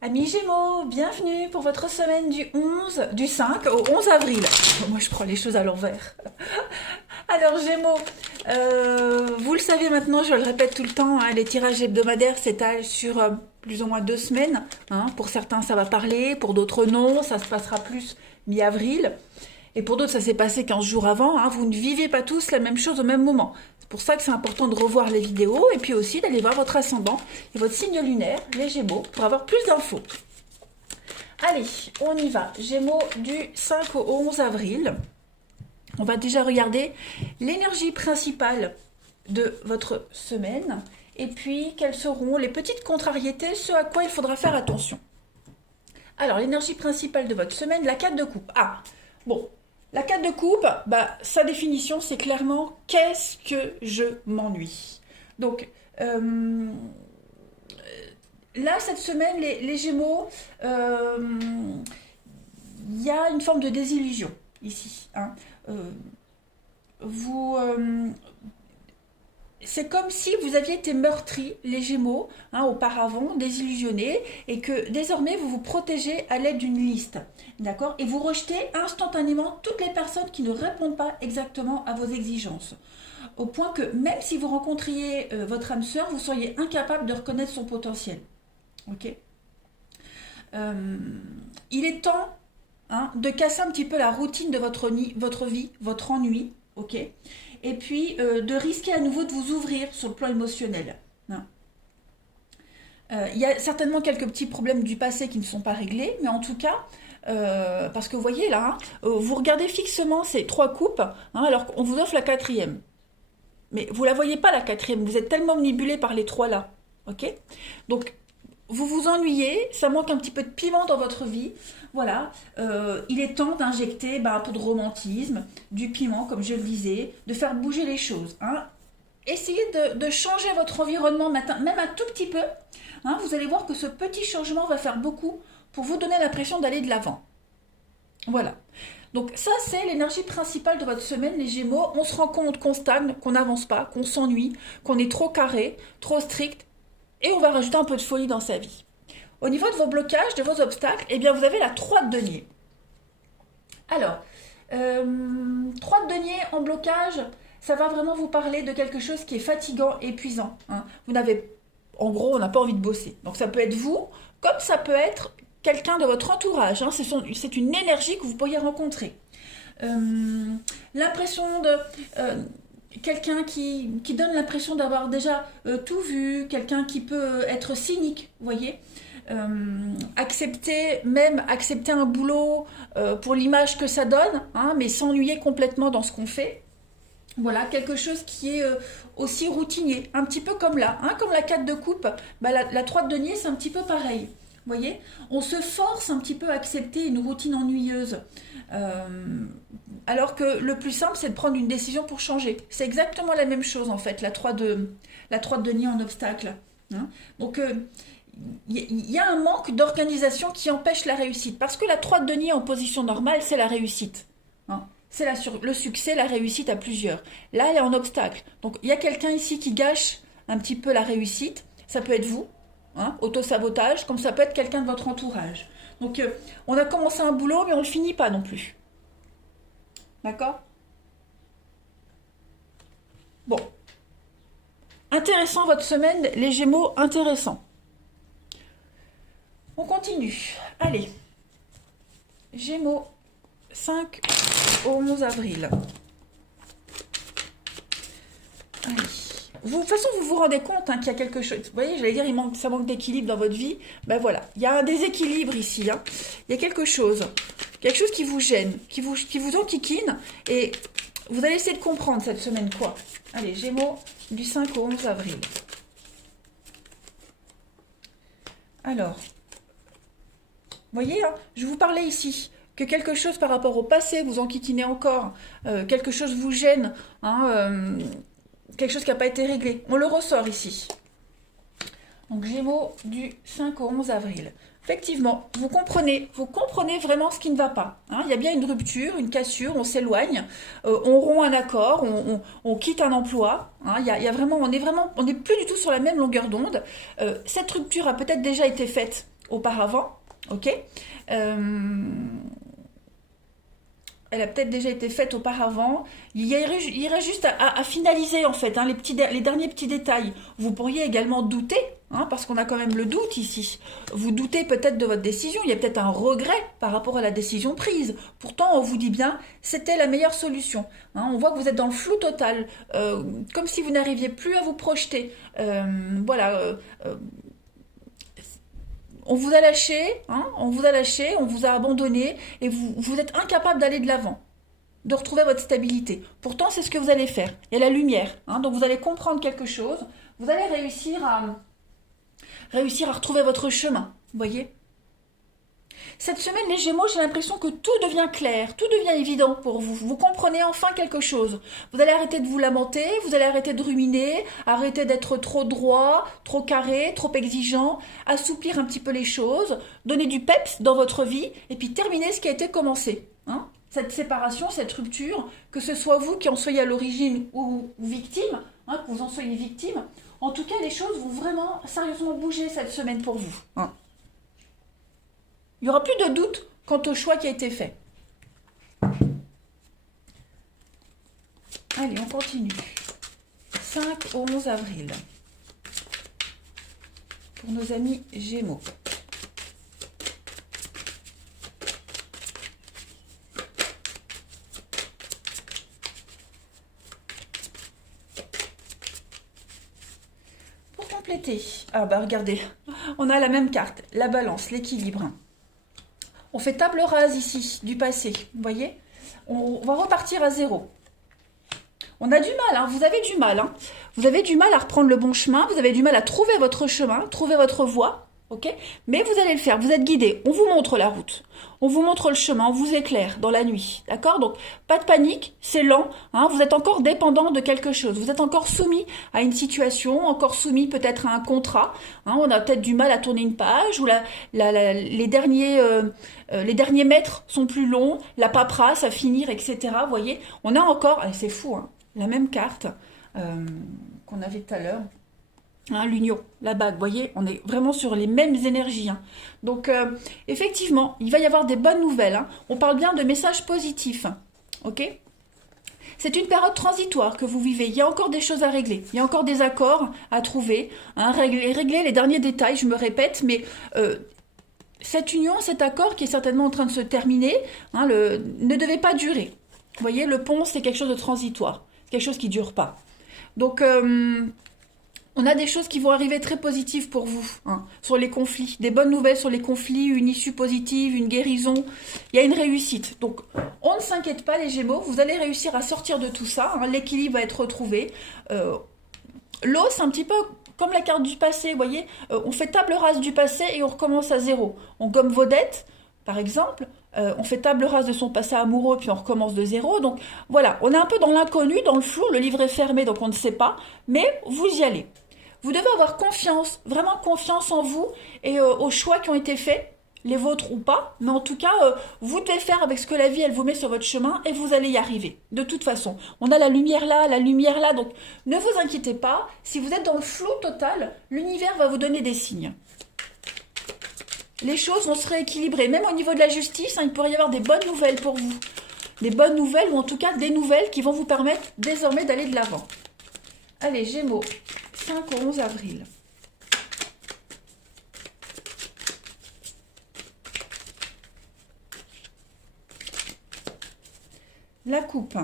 Amis Gémeaux, bienvenue pour votre semaine du 5 au 11 avril. Moi, je prends les choses à l'envers. Alors Gémeaux, vous le savez maintenant, je le répète tout le temps, hein, les tirages hebdomadaires s'étalent sur plus ou moins 2 semaines. Hein. Pour certains, ça va parler, pour d'autres non, ça se passera plus mi-avril. Et pour d'autres, ça s'est passé 15 jours avant. Hein. Vous ne vivez pas tous la même chose au même moment. C'est pour ça que c'est important de revoir les vidéos et puis aussi d'aller voir votre ascendant et votre signe lunaire, les Gémeaux, pour avoir plus d'infos. Allez, on y va. Gémeaux du 5 au 11 avril. On va déjà regarder l'énergie principale de votre semaine et puis quelles seront les petites contrariétés, ce à quoi il faudra faire attention. Alors, l'énergie principale de votre semaine, la 4 de coupe. Ah, bon, la 4 de coupe, sa définition, c'est clairement qu'est-ce que je m'ennuie. Donc, là, cette semaine, les Gémeaux, il y a une forme de désillusion ici. Hein. Vous, c'est comme si vous aviez été meurtri, les Gémeaux, hein, auparavant, désillusionnés, et que désormais vous vous protégez à l'aide d'une liste, d'accord. Et vous rejetez instantanément toutes les personnes qui ne répondent pas exactement à vos exigences. Au point que même si vous rencontriez votre âme sœur, vous seriez incapable de reconnaître son potentiel. Ok. Il est temps, hein, de casser un petit peu la routine de votre vie, votre ennui, ok. Et puis de risquer à nouveau de vous ouvrir sur le plan émotionnel. Hein. Il y a certainement quelques petits problèmes du passé qui ne sont pas réglés, mais en tout cas, parce que vous voyez là, hein, vous regardez fixement ces 3 coupes, hein, alors qu'on vous offre la quatrième. Mais vous la voyez pas la quatrième, vous êtes tellement omnibulé par les 3 là. Ok. Donc vous vous ennuyez, ça manque un petit peu de piment dans votre vie. Voilà, il est temps d'injecter un peu de romantisme, du piment, comme je le disais, de faire bouger les choses. Hein. Essayez de changer votre environnement, même un tout petit peu. Hein, vous allez voir que ce petit changement va faire beaucoup pour vous donner l'impression d'aller de l'avant. Voilà. Donc ça, c'est l'énergie principale de votre semaine, les Gémeaux. On se rend compte qu'on stagne, qu'on n'avance pas, qu'on s'ennuie, qu'on est trop carré, trop strict, et on va rajouter un peu de folie dans sa vie. Au niveau de vos blocages, de vos obstacles, eh bien vous avez la 3 de denier. Alors, 3 de denier en blocage, ça va vraiment vous parler de quelque chose qui est fatigant, épuisant. Hein. Vous n'avez, en gros, on n'a pas envie de bosser. Donc ça peut être vous, comme ça peut être quelqu'un de votre entourage. Hein. C'est une énergie que vous pourriez rencontrer. L'impression de... quelqu'un qui donne l'impression d'avoir déjà tout vu, quelqu'un qui peut être cynique, vous voyez. Accepter un boulot pour l'image que ça donne, hein, mais s'ennuyer complètement dans ce qu'on fait. Voilà, quelque chose qui est aussi routinier, un petit peu comme là, hein, comme la 4 de coupe, la 3 de denier, c'est un petit peu pareil. Vous voyez, on se force un petit peu à accepter une routine ennuyeuse. Alors que le plus simple, c'est de prendre une décision pour changer. C'est exactement la même chose, en fait, la 3 de denier en obstacle. Hein. Donc, il y a un manque d'organisation qui empêche la réussite. Parce que la 3 de denier en position normale, c'est la réussite. Hein. C'est le succès, la réussite à plusieurs. Là, elle est en obstacle. Donc, il y a quelqu'un ici qui gâche un petit peu la réussite. Ça peut être vous, hein, auto-sabotage, comme ça peut être quelqu'un de votre entourage. Donc, on a commencé un boulot, mais on ne le finit pas non plus. D'accord. Bon. Intéressant votre semaine, les Gémeaux, intéressant. On continue. Allez. Gémeaux, 5 au 11 avril. Allez. De toute façon, vous vous rendez compte, hein, qu'il y a quelque chose. Vous voyez, j'allais dire, ça manque d'équilibre dans votre vie. Ben voilà, il y a un déséquilibre ici. Hein. Il y a quelque chose qui vous gêne, qui vous enquiquine. Et vous allez essayer de comprendre cette semaine quoi. Allez, Gémeaux, du 5 au 11 avril. Alors, vous voyez, hein, je vous parlais ici que quelque chose par rapport au passé vous enquiquinez encore, quelque chose vous gêne, hein, quelque chose qui n'a pas été réglé. On le ressort ici. Donc Gémeaux du 5 au 11 avril. Effectivement, vous comprenez vraiment ce qui ne va pas. Hein. Il y a bien une rupture, une cassure, on s'éloigne, on rompt un accord, on quitte un emploi. Hein. Il y a vraiment, on n'est plus du tout sur la même longueur d'onde. Cette rupture a peut-être déjà été faite auparavant, ok. Elle a peut-être déjà été faite auparavant. Il y aurait juste à finaliser en fait, hein, les derniers petits détails. Vous pourriez également douter, hein, parce qu'on a quand même le doute ici. Vous doutez peut-être de votre décision. Il y a peut-être un regret par rapport à la décision prise. Pourtant, on vous dit bien, c'était la meilleure solution. Hein, on voit que vous êtes dans le flou total, comme si vous n'arriviez plus à vous projeter. Voilà. On vous a lâché, hein, on vous a lâché, on vous a abandonné et vous êtes incapable d'aller de l'avant, de retrouver votre stabilité. Pourtant, c'est ce que vous allez faire. Il y a la lumière, hein, donc vous allez comprendre quelque chose, vous allez réussir à retrouver votre chemin, vous voyez. Cette semaine, les Gémeaux, j'ai l'impression que tout devient clair, tout devient évident pour vous. Vous comprenez enfin quelque chose. Vous allez arrêter de vous lamenter, vous allez arrêter de ruminer, arrêter d'être trop droit, trop carré, trop exigeant, assouplir un petit peu les choses, donner du peps dans votre vie et puis terminer ce qui a été commencé. Hein, cette séparation, cette rupture, que ce soit vous qui en soyez à l'origine ou victime, hein, que vous en soyez victime, en tout cas, les choses vont vraiment sérieusement bouger cette semaine pour vous. Hein. Il n'y aura plus de doute quant au choix qui a été fait. Allez, on continue. 5 au 11 avril. Pour nos amis Gémeaux. Pour compléter, ah bah regardez, on a la même carte, la balance, l'équilibre. On fait table rase ici, du passé, vous voyez. On va repartir à zéro. On a du mal, hein, vous avez du mal. Hein. Vous avez du mal à reprendre le bon chemin, vous avez du mal à trouver votre chemin, trouver votre voie, ok. Mais vous allez le faire, vous êtes guidé, on vous montre la route. On vous montre le chemin, on vous éclaire dans la nuit, d'accord. Donc, pas de panique, c'est lent, hein, vous êtes encore dépendant de quelque chose. Vous êtes encore soumis à une situation, encore soumis peut-être à un contrat. Hein, on a peut-être du mal à tourner une page, ou les derniers mètres sont plus longs, la paperasse à finir, etc. Vous voyez, on a encore, c'est fou, hein, la même carte qu'on avait tout à l'heure. Hein, l'union, la bague, vous voyez, on est vraiment sur les mêmes énergies. Hein. Donc, effectivement, il va y avoir des bonnes nouvelles. Hein. On parle bien de messages positifs. Ok ? C'est une période transitoire que vous vivez. Il y a encore des choses à régler. Il y a encore des accords à trouver. Hein, régler les derniers détails, je me répète, mais cette union, cet accord qui est certainement en train de se terminer, hein, ne devait pas durer. Vous voyez, le pont, c'est quelque chose de transitoire. Quelque chose qui ne dure pas. Donc, on a des choses qui vont arriver très positives pour vous, hein, sur les conflits. Des bonnes nouvelles sur les conflits, une issue positive, une guérison. Il y a une réussite. Donc, on ne s'inquiète pas les Gémeaux, vous allez réussir à sortir de tout ça. Hein, l'équilibre va être retrouvé. L'eau, c'est un petit peu comme la carte du passé, vous voyez. On fait table rase du passé et on recommence à zéro. On gomme vos dettes, par exemple. On fait table rase de son passé amoureux, puis on recommence de zéro. Donc, voilà, on est un peu dans l'inconnu, dans le flou. Le livre est fermé, donc on ne sait pas. Mais vous y allez. Vous devez avoir confiance, vraiment confiance en vous et aux choix qui ont été faits, les vôtres ou pas. Mais en tout cas, vous devez faire avec ce que la vie, elle vous met sur votre chemin et vous allez y arriver. De toute façon, on a la lumière là. Donc, ne vous inquiétez pas. Si vous êtes dans le flou total, l'univers va vous donner des signes. Les choses vont se rééquilibrer. Même au niveau de la justice, hein, il pourrait y avoir des bonnes nouvelles pour vous. Des bonnes nouvelles ou en tout cas des nouvelles qui vont vous permettre désormais d'aller de l'avant. Allez, Gémeaux. 5 au 11 avril. La coupe.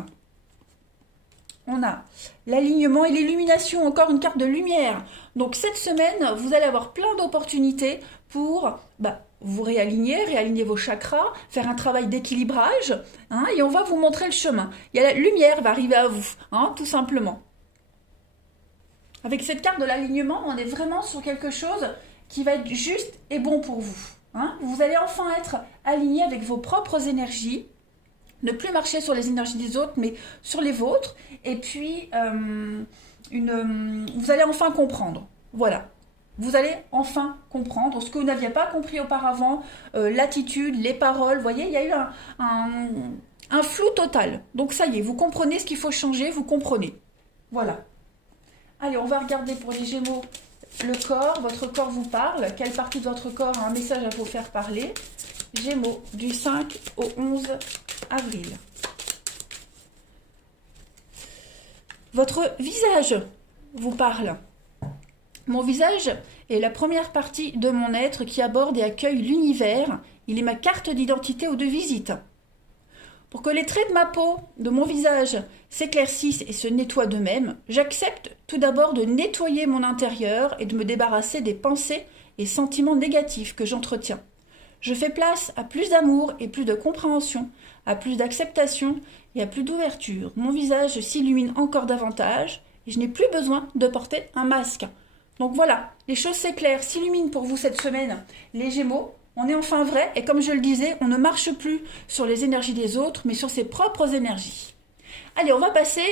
On a l'alignement et l'illumination, encore une carte de lumière. Donc cette semaine, vous allez avoir plein d'opportunités pour vous réaligner vos chakras, faire un travail d'équilibrage, hein, et on va vous montrer le chemin. La lumière va arriver à vous, hein, tout simplement. Avec cette carte de l'alignement, on est vraiment sur quelque chose qui va être juste et bon pour vous. Hein. Vous allez enfin être aligné avec vos propres énergies, ne plus marcher sur les énergies des autres, mais sur les vôtres. Et puis, vous allez enfin comprendre. Voilà. Vous allez enfin comprendre ce que vous n'aviez pas compris auparavant, l'attitude, les paroles. Vous voyez, il y a eu un flou total. Donc ça y est, vous comprenez ce qu'il faut changer, vous comprenez. Voilà. Allez, on va regarder pour les Gémeaux le corps, votre corps vous parle. Quelle partie de votre corps a un message à vous faire parler? Gémeaux, du 5 au 11 avril. Votre visage vous parle. Mon visage est la première partie de mon être qui aborde et accueille l'univers. Il est ma carte d'identité ou de visite. Pour que les traits de ma peau, de mon visage, s'éclaircissent et se nettoient d'eux-mêmes, j'accepte tout d'abord de nettoyer mon intérieur et de me débarrasser des pensées et sentiments négatifs que j'entretiens. Je fais place à plus d'amour et plus de compréhension, à plus d'acceptation et à plus d'ouverture. Mon visage s'illumine encore davantage et je n'ai plus besoin de porter un masque. Donc voilà, les choses s'éclairent, s'illuminent pour vous cette semaine. Les Gémeaux, on est enfin vrai et comme je le disais, on ne marche plus sur les énergies des autres, mais sur ses propres énergies. Allez, on va passer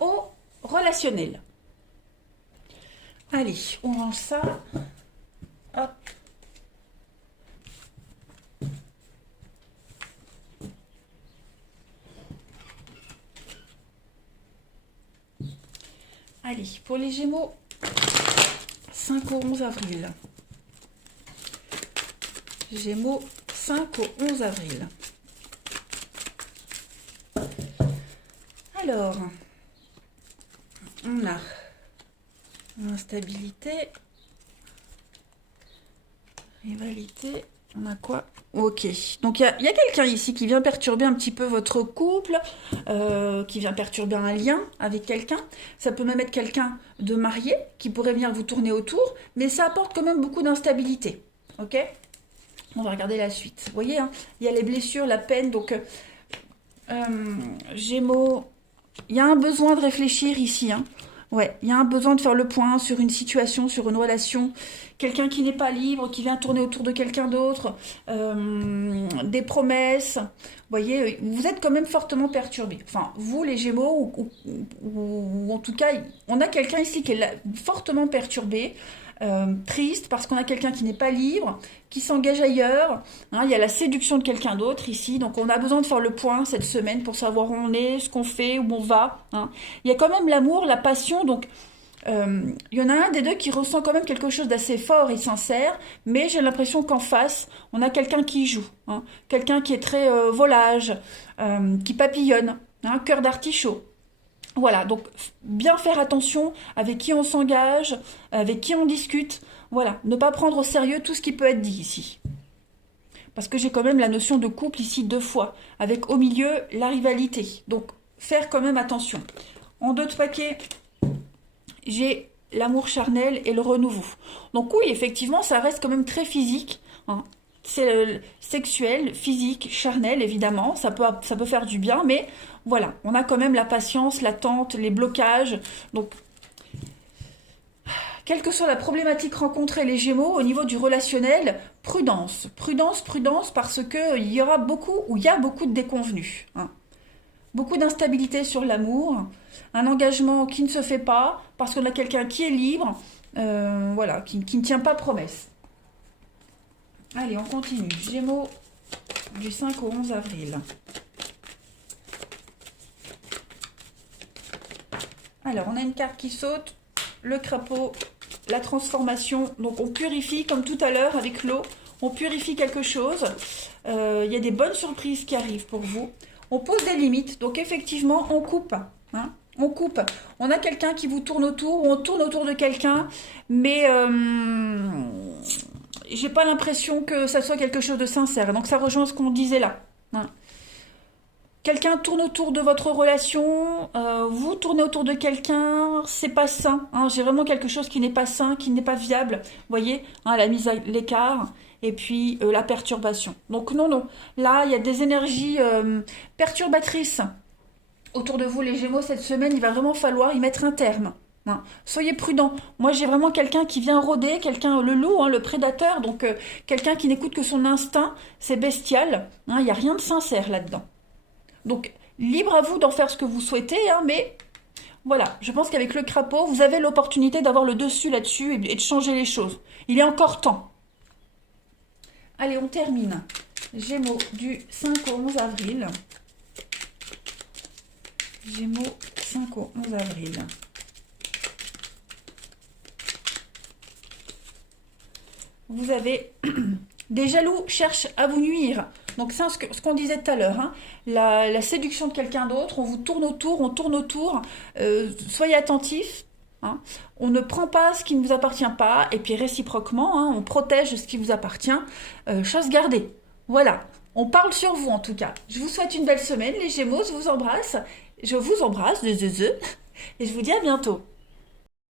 au relationnel. Allez, on range ça. Hop. Allez, pour les Gémeaux, 5 au 11 avril. Gémeaux, 5 au 11 avril. Alors, on a instabilité, rivalité, on a quoi? Ok, donc il y a quelqu'un ici qui vient perturber un petit peu votre couple, qui vient perturber un lien avec quelqu'un. Ça peut même être quelqu'un de marié qui pourrait venir vous tourner autour, mais ça apporte quand même beaucoup d'instabilité. Ok? On va regarder la suite. Vous voyez, hein, il y a les blessures, la peine, donc Gémeaux, il y a un besoin de réfléchir ici. Hein. Ouais, il y a un besoin de faire le point sur une situation, sur une relation. Quelqu'un qui n'est pas libre, qui vient tourner autour de quelqu'un d'autre. Des promesses. Vous voyez, vous êtes quand même fortement perturbé. Enfin, vous les Gémeaux, ou en tout cas, on a quelqu'un ici qui est là, fortement perturbé. Triste parce qu'on a quelqu'un qui n'est pas libre, qui s'engage ailleurs. Hein, il y a la séduction de quelqu'un d'autre ici, donc on a besoin de faire le point cette semaine pour savoir où on est, ce qu'on fait, où on va. Hein. Il y a quand même l'amour, la passion, donc il y en a un des deux qui ressent quand même quelque chose d'assez fort et sincère, mais j'ai l'impression qu'en face, on a quelqu'un qui joue, hein, quelqu'un qui est très volage, qui papillonne, hein, cœur d'artichaut. Voilà, donc bien faire attention avec qui on s'engage, avec qui on discute. Voilà, ne pas prendre au sérieux tout ce qui peut être dit ici. Parce que j'ai quand même la notion de couple ici 2 fois, avec au milieu la rivalité. Donc faire quand même attention. En 2 de paquet, j'ai l'amour charnel et le renouveau. Donc oui, effectivement, ça reste quand même très physique. Hein. C'est sexuel, physique, charnel, évidemment. Ça peut faire du bien, mais voilà, on a quand même la patience, l'attente, les blocages. Donc, quelle que soit la problématique rencontrée, les Gémeaux, au niveau du relationnel, prudence. Prudence, prudence, parce qu'il y a beaucoup de déconvenus. Hein. Beaucoup d'instabilité sur l'amour. Un engagement qui ne se fait pas, parce qu'on a quelqu'un qui est libre, voilà, qui ne tient pas promesse. Allez, on continue. Gémeaux, du 5 au 11 avril. Alors, on a une carte qui saute, le crapaud, la transformation. Donc, on purifie, comme tout à l'heure avec l'eau, on purifie quelque chose. Il y a des bonnes surprises qui arrivent pour vous. On pose des limites, donc effectivement, on coupe. Hein, on coupe. On a quelqu'un qui vous tourne autour, ou on tourne autour de quelqu'un, mais j'ai pas l'impression que ça soit quelque chose de sincère. Donc, ça rejoint ce qu'on disait là. Hein. Quelqu'un tourne autour de votre relation, vous tournez autour de quelqu'un, c'est pas sain. Hein, j'ai vraiment quelque chose qui n'est pas sain, qui n'est pas viable. Vous voyez, hein, la mise à l'écart et puis la perturbation. Donc non, non. Là, il y a des énergies perturbatrices autour de vous, les Gémeaux, cette semaine. Il va vraiment falloir y mettre un terme. Hein. Soyez prudents. Moi, j'ai vraiment quelqu'un qui vient rôder, quelqu'un, le loup, hein, le prédateur, donc quelqu'un qui n'écoute que son instinct. C'est bestial. Hein, il n'y a rien de sincère là-dedans. Donc, libre à vous d'en faire ce que vous souhaitez, hein, mais voilà, je pense qu'avec le crapaud, vous avez l'opportunité d'avoir le dessus là-dessus et de changer les choses. Il est encore temps. Allez, on termine. Gémeaux du 5 au 11 avril. Gémeaux 5 au 11 avril. vous avez des jaloux cherchent à vous nuire. Donc c'est ce qu'on disait tout à l'heure, hein. La séduction de quelqu'un d'autre, on vous tourne autour, on tourne autour. Soyez attentifs. Hein. On ne prend pas ce qui ne vous appartient pas, et puis réciproquement, hein, on protège ce qui vous appartient. Chose gardée. Voilà. On parle sur vous en tout cas. Je vous souhaite une belle semaine, les Gémeaux. Je vous embrasse. Je vous embrasse, et je vous dis à bientôt.